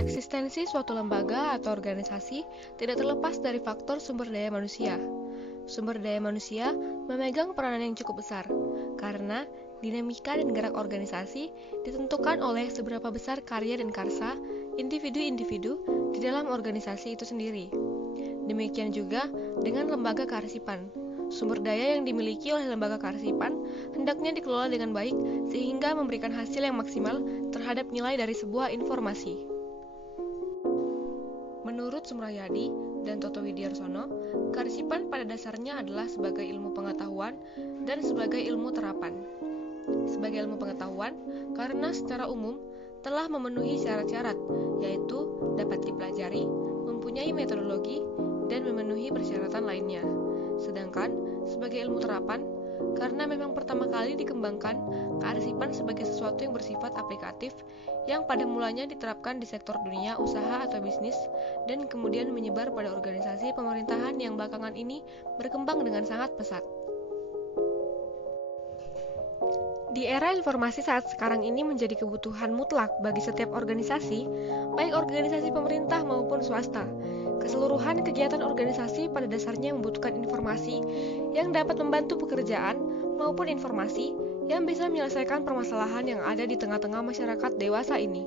Eksistensi suatu lembaga atau organisasi tidak terlepas dari faktor sumber daya manusia. Sumber daya manusia memegang peranan yang cukup besar, karena dinamika dan gerak organisasi ditentukan oleh seberapa besar karya dan karsa individu-individu di dalam organisasi itu sendiri. Demikian juga dengan lembaga kearsipan. Sumber daya yang dimiliki oleh lembaga kearsipan hendaknya dikelola dengan baik sehingga memberikan hasil yang maksimal terhadap nilai dari sebuah informasi. Menurut Sumrayadi dan Toto Widiarsono, kearsipan pada dasarnya adalah sebagai ilmu pengetahuan dan sebagai ilmu terapan. Sebagai ilmu pengetahuan, karena secara umum telah memenuhi syarat-syarat, yaitu dapat dipelajari, mempunyai metodologi, dan memenuhi persyaratan lainnya. Sedangkan sebagai ilmu terapan, karena memang pertama kali dikembangkan, kearsipan sebagai sesuatu yang bersifat aplikatif yang pada mulanya diterapkan di sektor dunia usaha atau bisnis dan kemudian menyebar pada organisasi pemerintahan yang belakangan ini berkembang dengan sangat pesat. Di era informasi saat sekarang ini menjadi kebutuhan mutlak bagi setiap organisasi, baik organisasi pemerintah maupun swasta. Keseluruhan kegiatan organisasi pada dasarnya membutuhkan informasi yang dapat membantu pekerjaan maupun informasi yang bisa menyelesaikan permasalahan yang ada di tengah-tengah masyarakat dewasa ini.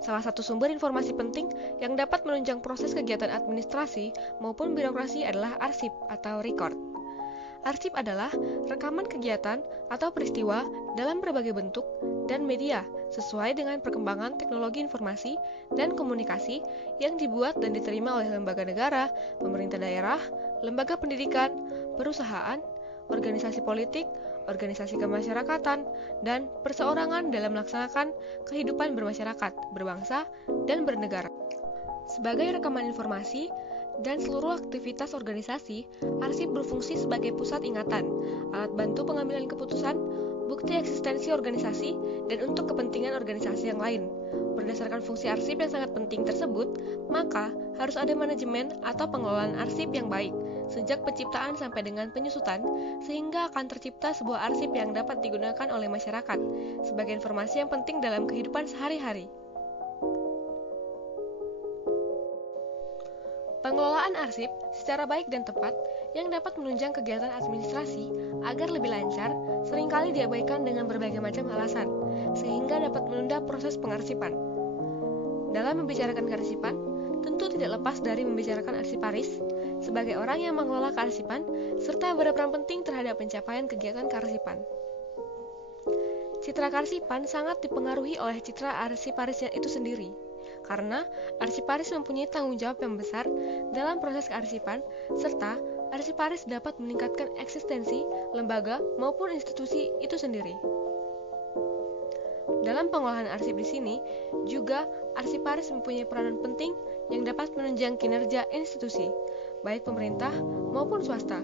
Salah satu sumber informasi penting yang dapat menunjang proses kegiatan administrasi maupun birokrasi adalah arsip atau record. Arsip adalah rekaman kegiatan atau peristiwa dalam berbagai bentuk dan media sesuai dengan perkembangan teknologi informasi dan komunikasi yang dibuat dan diterima oleh lembaga negara, pemerintah daerah, lembaga pendidikan, perusahaan, organisasi politik, organisasi kemasyarakatan, dan perseorangan dalam melaksanakan kehidupan bermasyarakat, berbangsa, dan bernegara. Sebagai rekaman informasi dan seluruh aktivitas organisasi, arsip berfungsi sebagai pusat ingatan, alat bantu pengambilan keputusan, bukti eksistensi organisasi, dan untuk kepentingan organisasi yang lain. Berdasarkan fungsi arsip yang sangat penting tersebut, maka harus ada manajemen atau pengelolaan arsip yang baik, sejak penciptaan sampai dengan penyusutan, sehingga akan tercipta sebuah arsip yang dapat digunakan oleh masyarakat sebagai informasi yang penting dalam kehidupan sehari-hari. Pengelolaan arsip secara baik dan tepat yang dapat menunjang kegiatan administrasi agar lebih lancar seringkali diabaikan dengan berbagai macam alasan, sehingga dapat menunda proses pengarsipan. Dalam membicarakan kearsipan, tentu tidak lepas dari membicarakan arsiparis sebagai orang yang mengelola kearsipan serta berperan penting terhadap pencapaian kegiatan kearsipan. Citra kearsipan sangat dipengaruhi oleh citra arsiparisnya itu sendiri, karena arsiparis mempunyai tanggung jawab yang besar dalam proses kearsipan, serta arsiparis dapat meningkatkan eksistensi lembaga maupun institusi itu sendiri. Dalam pengolahan arsip di sini, juga arsiparis mempunyai peranan penting yang dapat menunjang kinerja institusi, baik pemerintah maupun swasta.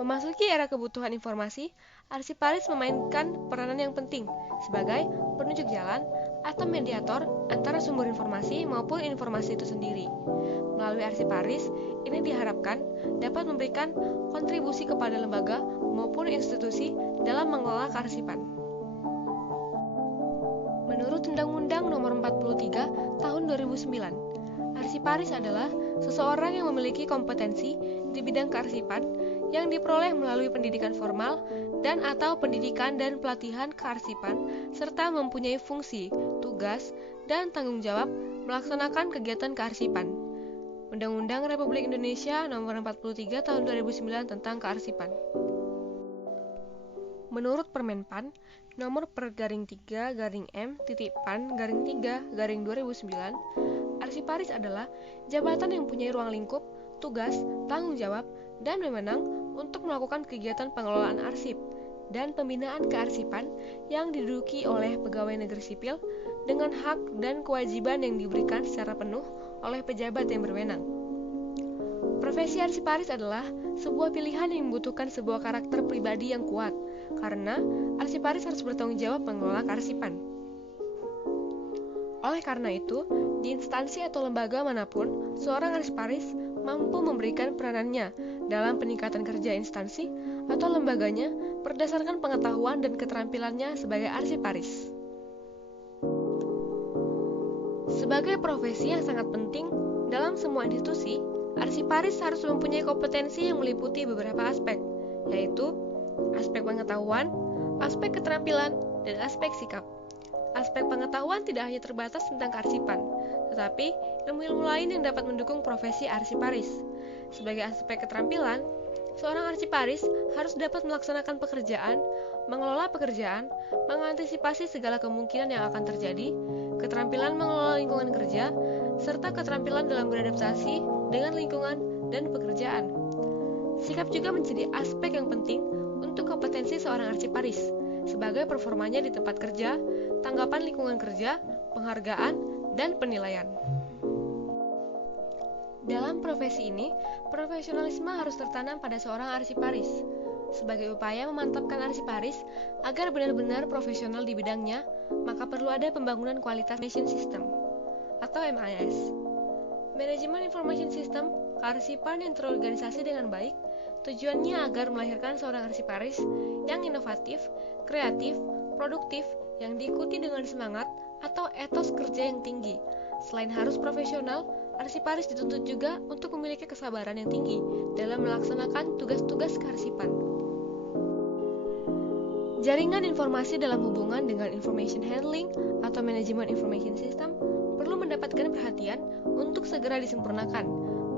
Memasuki era kebutuhan informasi, arsiparis memainkan peranan yang penting sebagai penunjuk jalan atau mediator antara sumber informasi maupun informasi itu sendiri. Melalui arsiparis, ini diharapkan dapat memberikan kontribusi kepada lembaga maupun institusi dalam mengelola kearsipan. Menurut Undang-Undang Nomor 43 Tahun 2009, arsiparis adalah seseorang yang memiliki kompetensi di bidang kearsipan yang diperoleh melalui pendidikan formal dan atau pendidikan dan pelatihan kearsipan serta mempunyai fungsi, tugas, dan tanggung jawab melaksanakan kegiatan kearsipan. Undang-Undang Republik Indonesia Nomor 43 Tahun 2009 tentang kearsipan. Menurut Permenpan Nomor /3-M-PAN-3-2009, arsiparis adalah jabatan yang mempunyai ruang lingkup, tugas, tanggung jawab, dan wewenang untuk melakukan kegiatan pengelolaan arsip dan pembinaan kearsipan yang diduduki oleh pegawai negeri sipil dengan hak dan kewajiban yang diberikan secara penuh oleh pejabat yang berwenang. Profesi arsiparis adalah sebuah pilihan yang membutuhkan sebuah karakter pribadi yang kuat, karena arsiparis harus bertanggung jawab mengelola kearsipan. Oleh karena itu, di instansi atau lembaga manapun, seorang arsiparis mampu memberikan peranannya dalam peningkatan kerja instansi atau lembaganya berdasarkan pengetahuan dan keterampilannya sebagai arsiparis. Sebagai profesi yang sangat penting dalam semua institusi, arsiparis harus mempunyai kompetensi yang meliputi beberapa aspek, yaitu aspek pengetahuan, aspek keterampilan, dan aspek sikap. Aspek pengetahuan tidak hanya terbatas tentang kearsipan, tetapi ilmu-ilmu lain yang dapat mendukung profesi arsiparis. Sebagai aspek keterampilan, seorang arsiparis harus dapat melaksanakan pekerjaan, mengelola pekerjaan, mengantisipasi segala kemungkinan yang akan terjadi, keterampilan mengelola lingkungan kerja, serta keterampilan dalam beradaptasi dengan lingkungan dan pekerjaan. Sikap juga menjadi aspek yang penting untuk kompetensi seorang arsiparis, sebagai performanya di tempat kerja, tanggapan lingkungan kerja, penghargaan, dan penilaian. Dalam profesi ini, profesionalisme harus tertanam pada seorang arsiparis. Sebagai upaya memantapkan arsiparis agar benar-benar profesional di bidangnya, maka perlu ada pembangunan kualitas Information System atau MIS. Manajemen Information System, kearsipan yang terorganisasi dengan baik, tujuannya agar melahirkan seorang arsiparis yang inovatif, kreatif, produktif, yang diikuti dengan semangat atau etos kerja yang tinggi. Selain harus profesional, arsiparis dituntut juga untuk memiliki kesabaran yang tinggi dalam melaksanakan tugas-tugas kearsipan. Jaringan informasi dalam hubungan dengan information handling atau manajemen information system perlu mendapatkan perhatian untuk segera disempurnakan,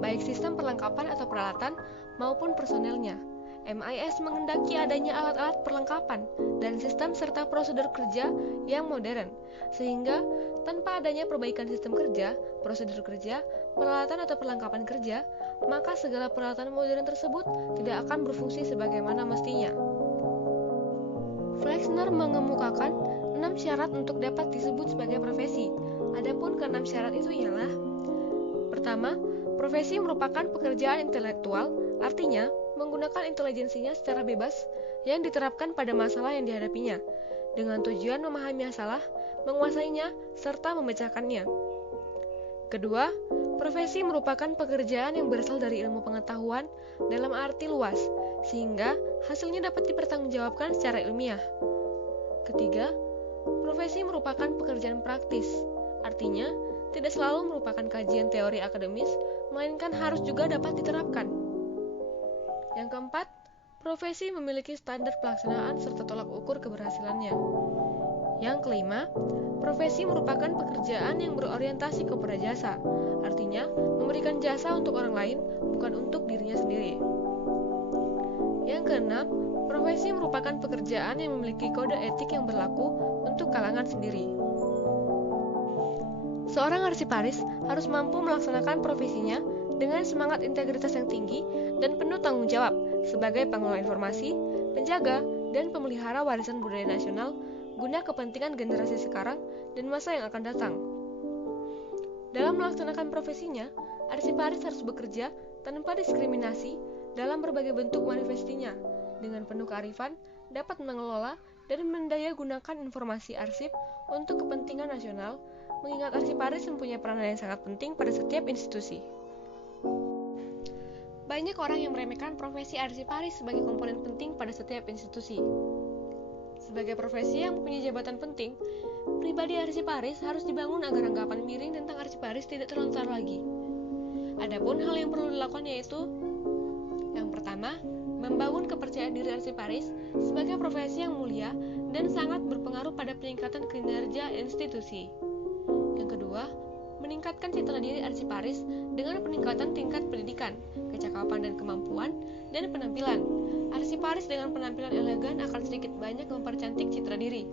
baik sistem perlengkapan atau peralatan maupun personelnya. MIS menghendaki adanya alat-alat perlengkapan dan sistem serta prosedur kerja yang modern, sehingga tanpa adanya perbaikan sistem kerja, prosedur kerja, peralatan atau perlengkapan kerja, maka segala peralatan modern tersebut tidak akan berfungsi sebagaimana mestinya. Flexner mengemukakan 6 syarat untuk dapat disebut sebagai profesi. Adapun ke-6 syarat itu ialah: pertama, profesi merupakan pekerjaan intelektual, artinya menggunakan intelijensinya secara bebas yang diterapkan pada masalah yang dihadapinya, dengan tujuan memahami masalah, menguasainya, serta memecahkannya. Kedua, profesi merupakan pekerjaan yang berasal dari ilmu pengetahuan dalam arti luas, sehingga hasilnya dapat dipertanggungjawabkan secara ilmiah. Ketiga, profesi merupakan pekerjaan praktis, artinya tidak selalu merupakan kajian teori akademis, melainkan harus juga dapat diterapkan. Yang keempat, profesi memiliki standar pelaksanaan serta tolak ukur keberhasilannya. Yang kelima, profesi merupakan pekerjaan yang berorientasi kepada jasa, artinya memberikan jasa untuk orang lain, bukan untuk dirinya sendiri. Yang keenam, profesi merupakan pekerjaan yang memiliki kode etik yang berlaku untuk kalangan sendiri. Seorang arsiparis harus mampu melaksanakan profesinya dengan semangat integritas yang tinggi dan penuh tanggung jawab sebagai pengelola informasi, penjaga, dan pemelihara warisan budaya nasional guna kepentingan generasi sekarang dan masa yang akan datang. Dalam melaksanakan profesinya, arsiparis harus bekerja tanpa diskriminasi dalam berbagai bentuk manifestinya, dengan penuh kearifan, dapat mengelola dan mendayagunakan informasi arsip untuk kepentingan nasional, mengingat arsiparis mempunyai peranan yang sangat penting pada setiap institusi. Banyak orang yang meremehkan profesi arsiparis sebagai komponen penting pada setiap institusi. Sebagai profesi yang mempunyai jabatan penting, pribadi arsiparis harus dibangun agar anggapan miring tentang arsiparis tidak terlontar lagi. Adapun hal yang perlu dilakukan yaitu: yang pertama, membangun kepercayaan diri arsiparis sebagai profesi yang mulia dan sangat berpengaruh pada peningkatan kinerja institusi. Yang kedua, meningkatkan citra diri arsiparis dengan peningkatan tingkat pendidikan, kecakapan dan kemampuan, dan penampilan. Arsiparis dengan penampilan elegan akan sedikit banyak mempercantik citra diri.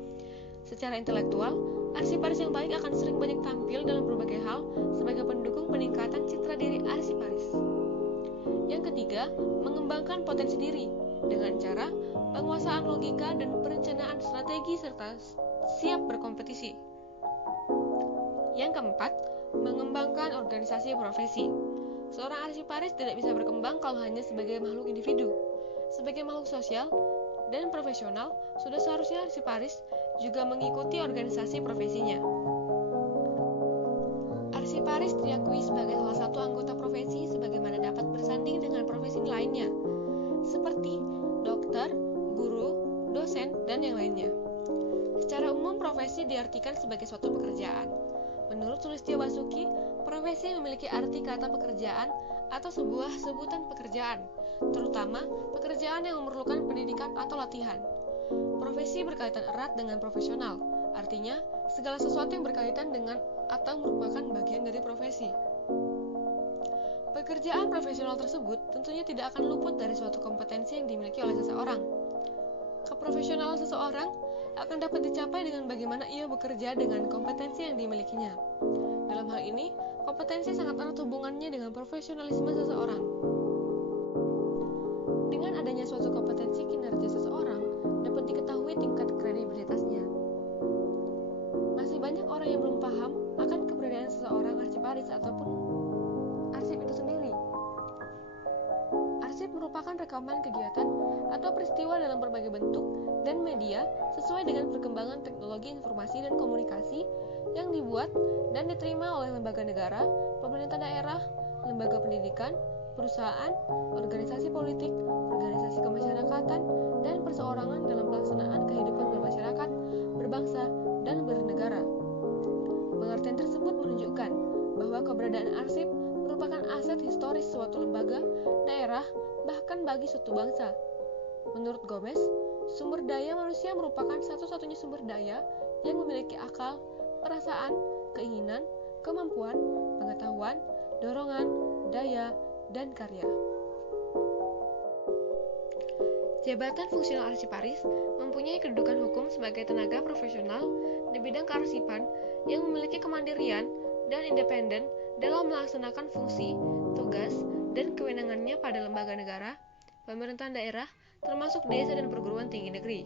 Secara intelektual, arsiparis yang baik akan sering banyak tampil dalam berbagai hal sebagai pendukung peningkatan citra diri arsiparis. Yang ketiga, mengembangkan potensi diri dengan cara penguasaan logika dan perencanaan strategi serta siap berkompetisi. Yang keempat, mengembangkan organisasi profesi. Seorang arsiparis tidak bisa berkembang kalau hanya sebagai makhluk individu. Sebagai makhluk sosial dan profesional, sudah seharusnya arsiparis juga mengikuti organisasi profesinya. Arsiparis diakui sebagai salah satu anggota profesi sebagaimana dapat bersanding dengan profesi lainnya, seperti dokter, diartikan sebagai suatu pekerjaan. Menurut Sulistyo Basuki, profesi memiliki arti kata pekerjaan atau sebuah sebutan pekerjaan, terutama pekerjaan yang memerlukan pendidikan atau latihan. Profesi berkaitan erat dengan profesional, artinya segala sesuatu yang berkaitan dengan atau merupakan bagian dari profesi. Pekerjaan profesional tersebut tentunya tidak akan luput dari suatu kompetensi yang dimiliki oleh seseorang. Keprofesionalan seseorang akan dapat dicapai dengan bagaimana ia bekerja dengan kompetensi yang dimilikinya. Dalam hal ini, kompetensi sangat erat hubungannya dengan profesionalisme seseorang. Dengan adanya suatu kompetensi, kinerja seseorang dapat diketahui tingkat kredibilitasnya. Masih banyak orang yang belum paham akan keberadaan seseorang arsiparis ataupun arsip itu sendiri. Arsip merupakan rekaman kegiatan atau peristiwa dalam berbagai bentuk dan media sesuai dengan perkembangan teknologi informasi dan komunikasi yang dibuat dan diterima oleh lembaga negara, pemerintah daerah, lembaga pendidikan, perusahaan, organisasi politik, organisasi kemasyarakatan, dan perseorangan dalam pelaksanaan kehidupan bermasyarakat, berbangsa, dan bernegara. Pengertian tersebut menunjukkan bahwa keberadaan arsip merupakan aset historis suatu lembaga, daerah, bahkan bagi suatu bangsa. Menurut Gomez, sumber daya manusia merupakan satu-satunya sumber daya yang memiliki akal, perasaan, keinginan, kemampuan, pengetahuan, dorongan, daya, dan karya. Jabatan Fungsional Arsiparis mempunyai kedudukan hukum sebagai tenaga profesional di bidang kearsipan yang memiliki kemandirian dan independen dalam melaksanakan fungsi, tugas, dan kewenangannya pada lembaga negara, pemerintahan daerah, termasuk desa dan perguruan tinggi negeri.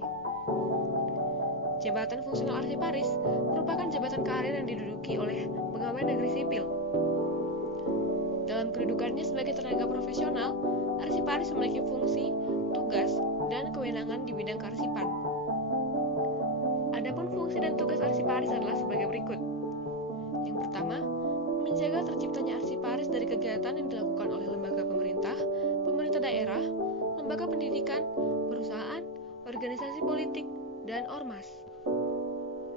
Jabatan Fungsional Arsiparis merupakan jabatan karir yang diduduki oleh pegawai negeri sipil. Dalam kedudukannya sebagai tenaga profesional, arsiparis memiliki fungsi, tugas, dan kewenangan di bidang kearsipan. Adapun fungsi dan tugas arsiparis adalah sebagai berikut. Yang pertama, menjaga terciptanya arsiparis dari kegiatan yang dilakukan oleh lembaga pemerintah, pemerintah daerah, lembaga pendidikan, perusahaan, organisasi politik, dan ormas.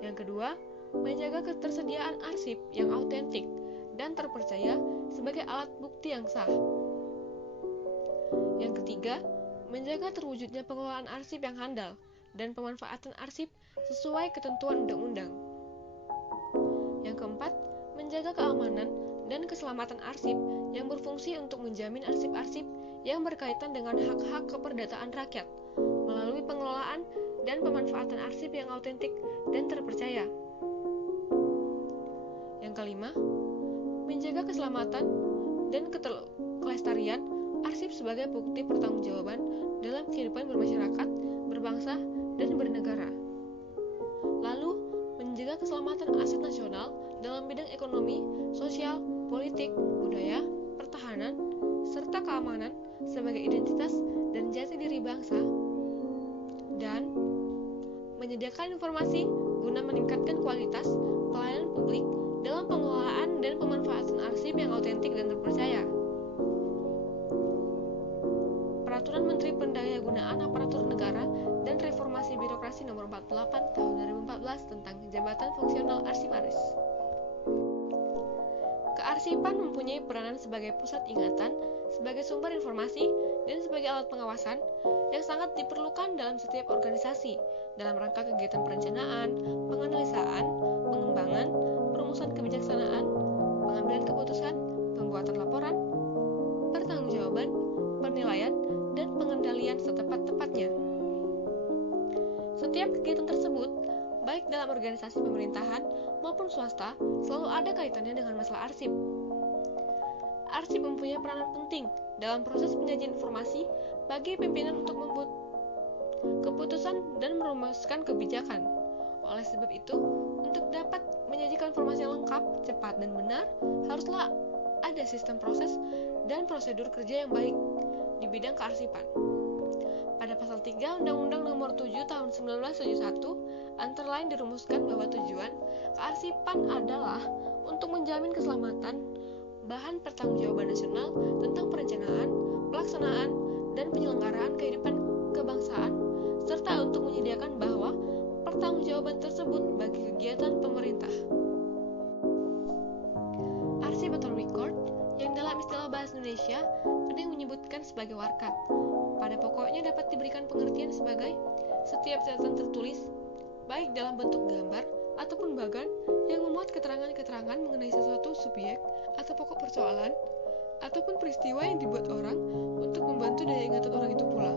Yang kedua, menjaga ketersediaan arsip yang autentik dan terpercaya sebagai alat bukti yang sah. Yang ketiga, menjaga terwujudnya pengelolaan arsip yang handal dan pemanfaatan arsip sesuai ketentuan undang-undang. Yang keempat, menjaga keamanan dan keselamatan arsip yang berfungsi untuk menjamin arsip-arsip yang berkaitan dengan hak-hak keperdataan rakyat melalui pengelolaan dan pemanfaatan arsip yang autentik dan terpercaya. Yang kelima, menjaga keselamatan dan kelestarian arsip sebagai bukti pertanggungjawaban dalam kehidupan bermasyarakat, berbangsa, dan bernegara. Lalu, menjaga keselamatan aset nasional dalam bidang ekonomi, sosial, politik, budaya, pertahanan, serta keamanan sebagai identitas dan jati diri bangsa, dan menyediakan informasi guna meningkatkan kualitas pelayanan publik dalam pengelolaan dan pemanfaatan arsip yang autentik dan terpercaya. Peraturan Menteri Pendayagunaan Aparatur Negara dan Reformasi Birokrasi Nomor 48 Tahun 2014 tentang Jabatan Fungsional Arsiparis. Kearsipan mempunyai peranan sebagai pusat ingatan, sebagai sumber informasi, dan sebagai alat pengawasan yang sangat diperlukan dalam setiap organisasi dalam rangka kegiatan perencanaan, penganalisaan, pengembangan, perumusan kebijaksanaan, pengambilan keputusan, pembuatan laporan, pertanggungjawaban, penilaian, dan pengendalian setepat-tepatnya. Setiap kegiatan tersebut, baik dalam organisasi pemerintahan maupun swasta, selalu ada kaitannya dengan masalah arsip. Arsip mempunyai peranan penting dalam proses penyajian informasi bagi pimpinan untuk membuat keputusan dan merumuskan kebijakan. Oleh sebab itu, untuk dapat menyajikan informasi yang lengkap, cepat, dan benar, haruslah ada sistem proses dan prosedur kerja yang baik di bidang kearsipan. Pada pasal 3 Undang-Undang Nomor 7 Tahun 1971, antara lain dirumuskan bahwa tujuan kearsipan adalah untuk menjamin keselamatan bahan pertanggungjawaban nasional tentang perencanaan, pelaksanaan, dan penyelenggaraan kehidupan kebangsaan, serta untuk menyediakan bahwa pertanggungjawaban tersebut bagi kegiatan pemerintah. Arsip atau record, yang dalam istilah bahasa Indonesia ada yang menyebutkan sebagai warkat, pada pokoknya dapat diberikan pengertian sebagai setiap catatan tertulis, baik dalam bentuk gambar ataupun bagan yang memuat keterangan-keterangan mengenai sesuatu subjek atau pokok persoalan, ataupun peristiwa yang dibuat orang untuk membantu daya ingatan orang itu pula.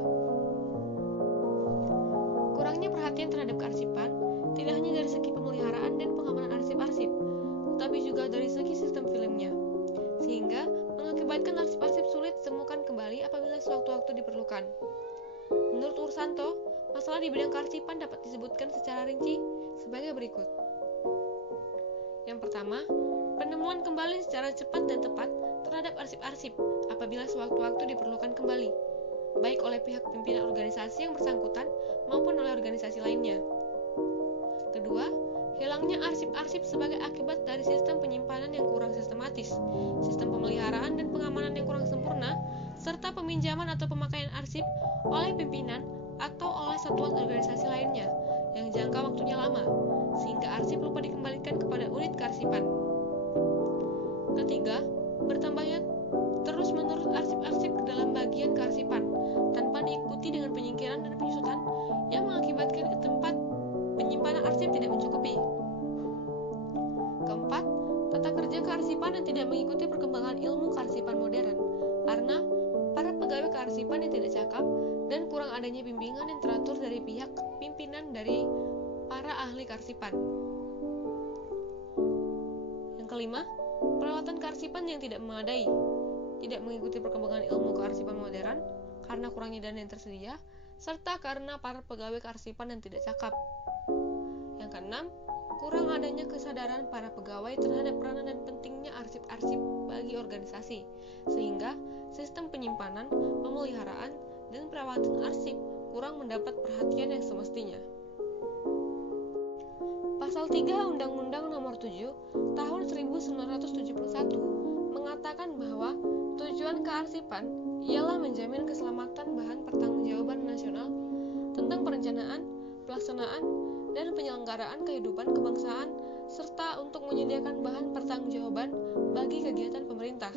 Kurangnya perhatian terhadap kearsipan tidak hanya dari segi pemeliharaan dan pengamanan arsip-arsip, tetapi juga dari segi sistem filmnya, sehingga mengakibatkan arsip-arsip sulit ditemukan kembali apabila sewaktu-waktu diperlukan. Menurut Ursanto, masalah di bidang kearsipan dapat disebutkan secara rinci sebagai berikut. Yang pertama, penemuan kembali secara cepat dan tepat terhadap arsip-arsip apabila sewaktu-waktu diperlukan kembali, baik oleh pihak pimpinan organisasi yang bersangkutan maupun oleh organisasi lainnya. Kedua, hilangnya arsip-arsip sebagai akibat dari sistem penyimpanan yang kurang sistematis, sistem pemeliharaan dan pengamanan yang kurang sempurna, serta peminjaman atau pemakaian arsip oleh pimpinan atau oleh satuan organisasi lainnya yang jangka waktunya lama, sehingga arsip lupa dikembalikan kepada unit kearsipan. Ketiga, bertambahnya terus-menerus arsip-arsip ke dalam bagian kearsipan tanpa diikuti dengan penyingkiran dan penyusutan yang mengakibatkan tempat penyimpanan arsip tidak mencukupi. Keempat, tata kerja kearsipan yang tidak mengikuti perkembangan ilmu kearsipan modern karena para pegawai kearsipan yang tidak cakap dan kurang adanya bimbingan yang teratur dari pihak pimpinan dari para ahli kearsipan. Yang kelima, peralatan kearsipan yang tidak memadai, tidak mengikuti perkembangan ilmu kearsipan modern karena kurangnya dana yang tersedia, serta karena para pegawai kearsipan yang tidak cakap. Yang keenam, kurang adanya kesadaran para pegawai terhadap peranan dan pentingnya arsip-arsip bagi organisasi, sehingga sistem penyimpanan, pemeliharaan, dan perawatan arsip kurang mendapat perhatian yang semestinya. Pasal 3 Undang-Undang Nomor 7 Tahun 1971 mengatakan bahwa tujuan kearsipan ialah menjamin keselamatan bahan pertanggungjawaban nasional tentang perencanaan, pelaksanaan, dan penyelenggaraan kehidupan kebangsaan serta untuk menyediakan bahan pertanggungjawaban bagi kegiatan pemerintah.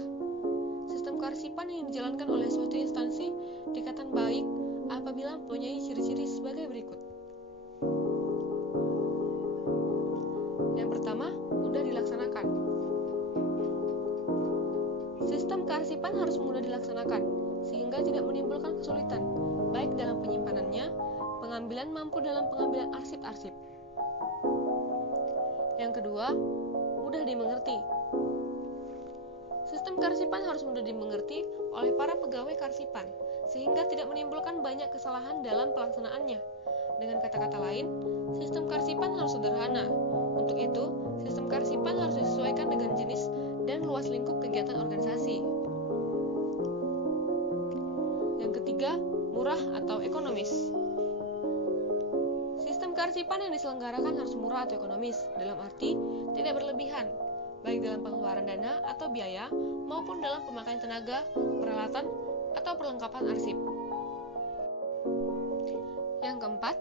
Sistem kearsipan yang dijalankan oleh suatu instansi dikatakan baik apabila mempunyai ciri-ciri sebagai berikut. Yang pertama, mudah dilaksanakan. Sistem kearsipan harus mudah dilaksanakan, sehingga tidak menimbulkan kesulitan, baik dalam penyimpanannya, pengambilan mampu dalam pengambilan arsip-arsip. Yang kedua, mudah dimengerti. Sistem kearsipan harus mudah dimengerti oleh para pegawai kearsipan, sehingga tidak menimbulkan banyak kesalahan dalam pelaksanaannya. Dengan kata-kata lain, sistem kearsipan harus sederhana. Untuk itu, sistem kearsipan harus disesuaikan dengan jenis dan luas lingkup kegiatan organisasi. Yang ketiga, murah atau ekonomis. Sistem kearsipan yang diselenggarakan harus murah atau ekonomis, dalam arti tidak berlebihan, baik dalam pengeluaran dana atau biaya, maupun dalam pemakaian tenaga, peralatan, atau perlengkapan arsip. Yang keempat,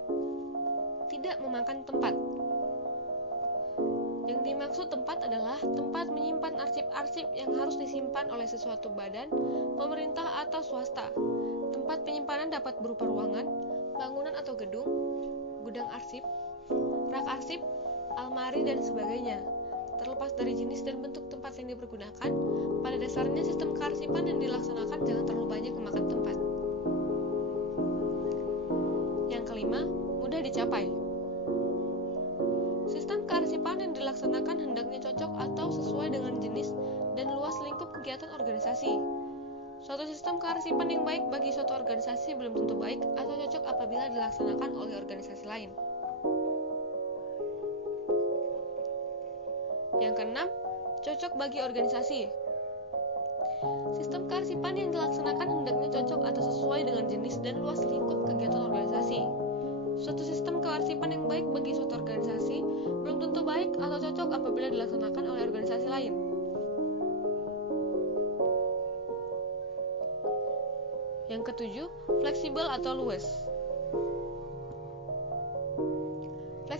tidak memakan tempat. Yang dimaksud tempat adalah tempat menyimpan arsip-arsip yang harus disimpan oleh sesuatu badan, pemerintah atau swasta. Tempat penyimpanan dapat berupa ruangan, bangunan atau gedung, gudang arsip, rak arsip, almari, dan sebagainya. Terlepas dari jenis dan bentuk tempat yang dipergunakan, pada dasarnya sistem kearsipan yang dilaksanakan jangan terlalu banyak memakan tempat. Yang kelima, mudah dicapai. Sistem kearsipan yang dilaksanakan hendaknya cocok atau sesuai dengan jenis dan luas lingkup kegiatan organisasi. Suatu sistem kearsipan yang baik bagi suatu organisasi belum tentu baik atau cocok apabila dilaksanakan oleh organisasi lain. Yang keenam, cocok bagi organisasi. Sistem kearsipan yang dilaksanakan hendaknya cocok atau sesuai dengan jenis dan luas lingkup kegiatan organisasi. Suatu sistem kearsipan yang baik bagi suatu organisasi belum tentu baik atau cocok apabila dilaksanakan oleh organisasi lain. Yang ketujuh, fleksibel atau luas.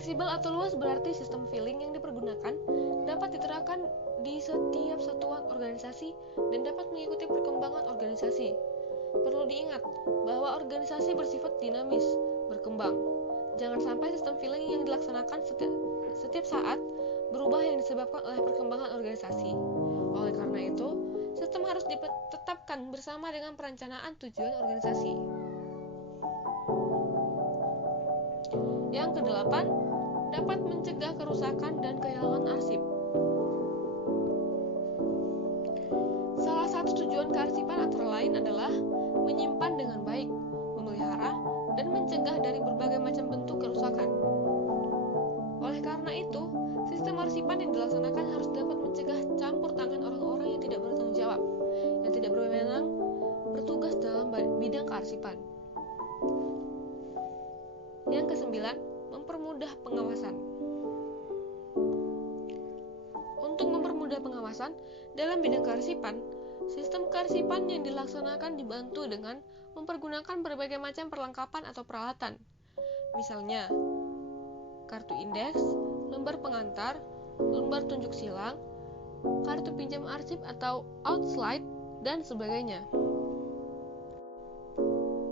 Fleksibel atau luas berarti sistem filing yang dipergunakan dapat diterapkan di setiap satuan organisasi dan dapat mengikuti perkembangan organisasi. Perlu diingat bahwa organisasi bersifat dinamis, berkembang. Jangan sampai sistem filing yang dilaksanakan setiap saat berubah yang disebabkan oleh perkembangan organisasi. Oleh karena itu, sistem harus ditetapkan bersama dengan perencanaan tujuan organisasi. Yang kedelapan, dapat mencegah kerusakan dan kehilangan arsip. Salah satu tujuan kearsipan antara lain adalah menyimpan dengan baik, memelihara, dan mencegah dari berbagai macam bentuk kerusakan. Oleh karena itu, sistem arsipan yang dilaksanakan harus dapat mencegah campur tangan orang-orang yang tidak bertanggung jawab, yang tidak berwenang bertugas dalam bidang kearsipan. Yang kesembilan, mempermudah pengawasan. Untuk mempermudah pengawasan dalam bidang kearsipan, sistem kearsipan yang dilaksanakan dibantu dengan mempergunakan berbagai macam perlengkapan atau peralatan. Misalnya, kartu indeks, lembar pengantar, lembar tunjuk silang, kartu pinjam arsip atau outslide, dan sebagainya.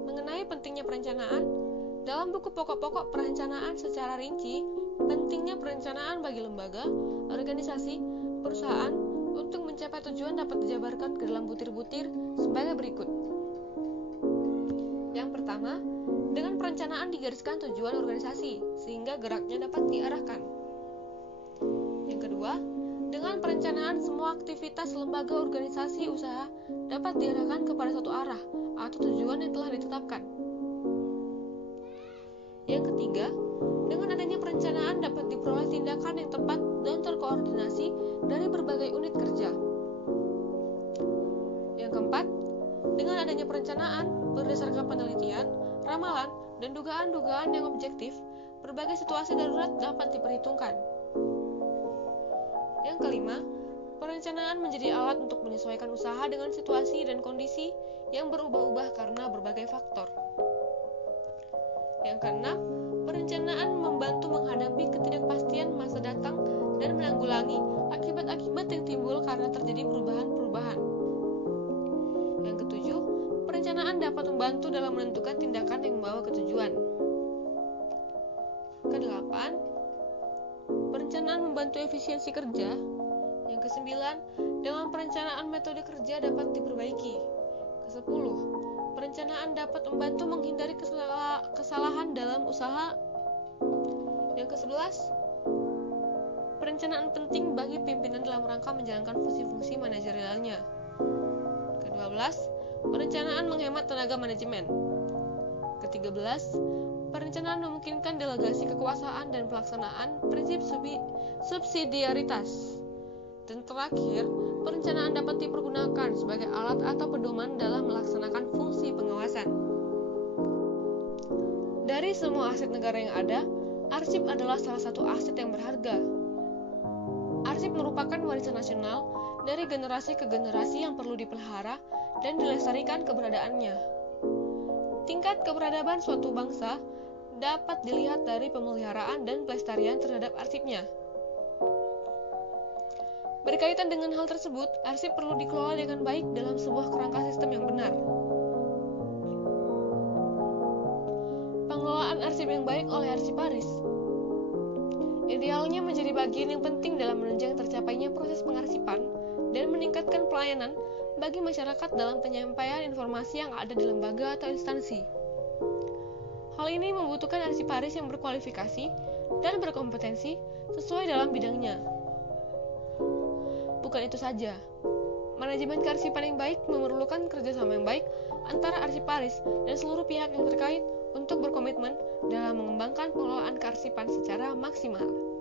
Mengenai pentingnya perencanaan, dalam buku pokok-pokok perencanaan secara rinci, pentingnya perencanaan bagi lembaga, organisasi, perusahaan untuk mencapai tujuan dapat dijabarkan ke dalam butir-butir sebagai berikut. Yang pertama, dengan perencanaan digariskan tujuan organisasi sehingga geraknya dapat diarahkan. Yang kedua, dengan perencanaan semua aktivitas lembaga, organisasi, usaha dapat diarahkan kepada satu arah atau tujuan yang telah ditetapkan. Yang ketiga, dengan adanya perencanaan dapat diperoleh tindakan yang tepat dan terkoordinasi dari berbagai unit kerja. Yang keempat, dengan adanya perencanaan berdasarkan penelitian, ramalan, dan dugaan-dugaan yang objektif, berbagai situasi darurat dapat diperhitungkan. Yang kelima, perencanaan menjadi alat untuk menyesuaikan usaha dengan situasi dan kondisi yang berubah-ubah karena berbagai faktor. Yang keenam, perencanaan membantu menghadapi ketidakpastian masa datang dan menanggulangi akibat-akibat yang timbul karena terjadi perubahan-perubahan. Yang ketujuh, perencanaan dapat membantu dalam menentukan tindakan yang membawa ke tujuan. Kedelapan, perencanaan membantu efisiensi kerja. Yang kesembilan, dengan perencanaan metode kerja dapat diperbaiki. Kesepuluh, perencanaan dapat membantu menghindari kesalahan dalam usaha. Yang ke-11, perencanaan penting bagi pimpinan dalam rangka menjalankan fungsi-fungsi manajerialnya. Ke-12, perencanaan menghemat tenaga manajemen. Ke-13, perencanaan memungkinkan delegasi kekuasaan dan pelaksanaan prinsip subsidiaritas. Dan terakhir, perencanaan dapat dipergunakan sebagai alat atau pedoman dalam melaksanakan fungsi pengawasan. Dari semua aset negara yang ada, arsip adalah salah satu aset yang berharga. Arsip merupakan warisan nasional dari generasi ke generasi yang perlu dipelihara dan dilestarikan keberadaannya. Tingkat keberadaban suatu bangsa dapat dilihat dari pemeliharaan dan pelestarian terhadap arsipnya. Berkaitan dengan hal tersebut, arsip perlu dikelola dengan baik dalam sebuah kerangka sistem yang benar. Pengelolaan arsip yang baik oleh arsiparis idealnya menjadi bagian yang penting dalam menunjang tercapainya proses pengarsipan dan meningkatkan pelayanan bagi masyarakat dalam penyampaian informasi yang ada di lembaga atau instansi. Hal ini membutuhkan arsiparis yang berkualifikasi dan berkompetensi sesuai dalam bidangnya. Bukan itu saja, manajemen kearsipan yang baik memerlukan kerjasama yang baik antara arsiparis dan seluruh pihak yang terkait untuk berkomitmen dalam mengembangkan pengelolaan kearsipan secara maksimal.